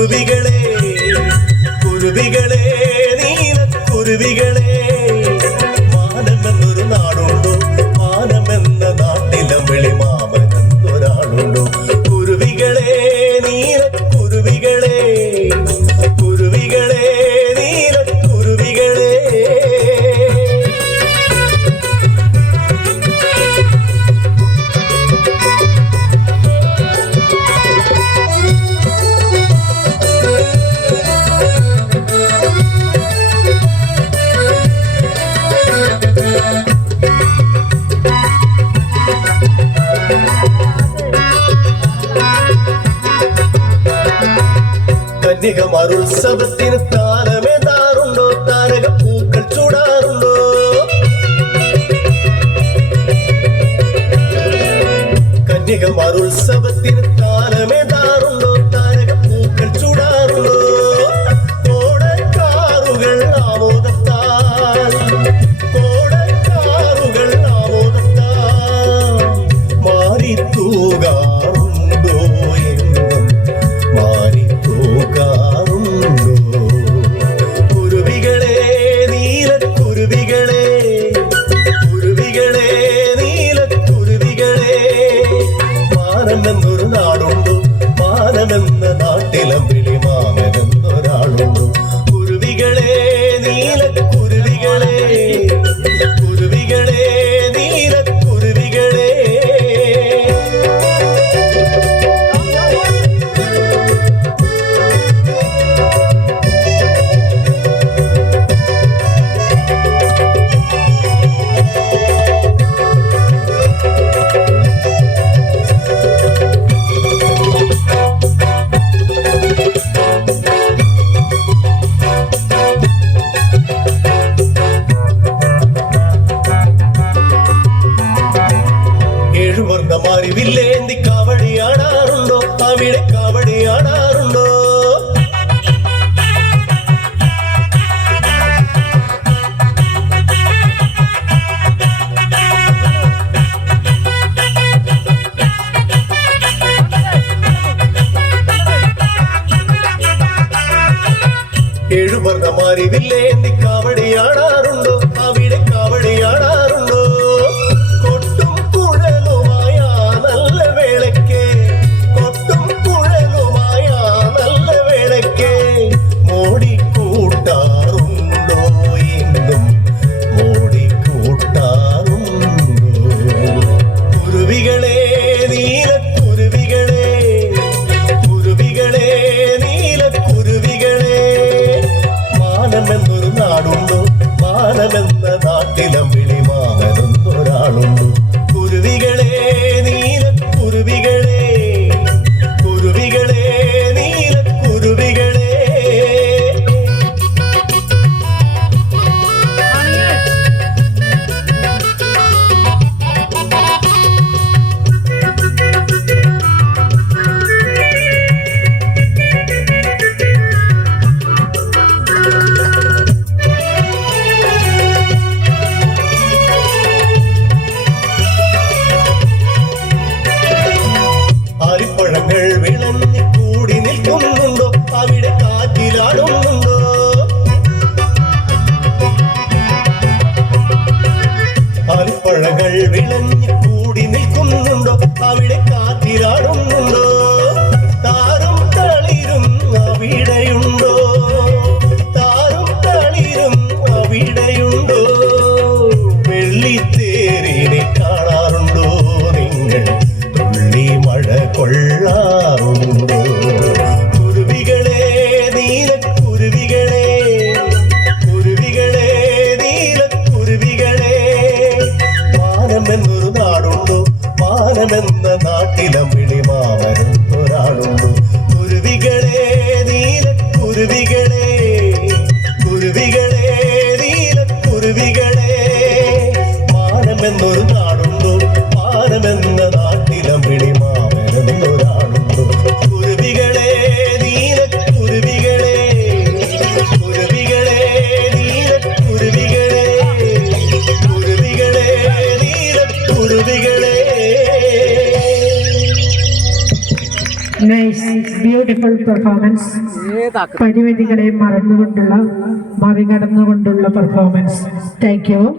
കുരുവികളെ കുരുവികളെ നീലക്കുരുവികളെ മാനമെന്നൊരു നാടുണ്ടോ മാനമെന്ന നാട്ടിലമ്പിളി മാമനെന്നൊരാളുണ്ടോ കുരുവികളെ നീലക്കുരുവികളെ കുരുവികളെ നീലക്കുരുവികളെ കന്യകമാരുത്സവത്തിന് താരമേതാറുണ്ടോ താരക പൂക്കൾ ചൂടാറുണ്ടോ കന്യകമാരുത്സവത്തിന് താരമേതാറുണ്ടോ താരക പൂക്കൾ ചൂടാറുണ്ടോ കോടക്കാറുകൾ ആമോദത്താൽ കോടക്കാറുകൾ ആമോദത്താൽ മാറി തൂകാറുണ്ടോ എന്നും മാറി തൂകാറുണ്ടോ കുരുവികളെ നീലക്കുരുവികളെ കുരുവികളെ നീലക്കുരുവികളെ മാനമെന്നൊരു നാടുണ്ടോ മാനമെന്ന നാട്ടിലമ്പിളി മാമനെന്നൊരാളുണ്ടോ കുരുവികളെ നീലക്കുരുവികളെ കുരുവികളെ നീലക്കുരുവികളെ മാറിവില്ലേന്തി കാവടിയാടാറുണ്ടോ അവിടെ കാവടിയാടാറുണ്ടോ മാറിവില്ലേന്തി കാവടിയാടാറുണ്ടോ അവിടെ കാവടിയാടാറുണ്ടോ മാനമെന്നൊരു നാടുണ്ടോ മാനമെന്ന നൈസ് ബ്യൂട്ടിഫുൾ പെർഫോമൻസ്. പരിമിതികളെ മറികടന്നുകൊണ്ടുള്ള പെർഫോമൻസ്. Thank you.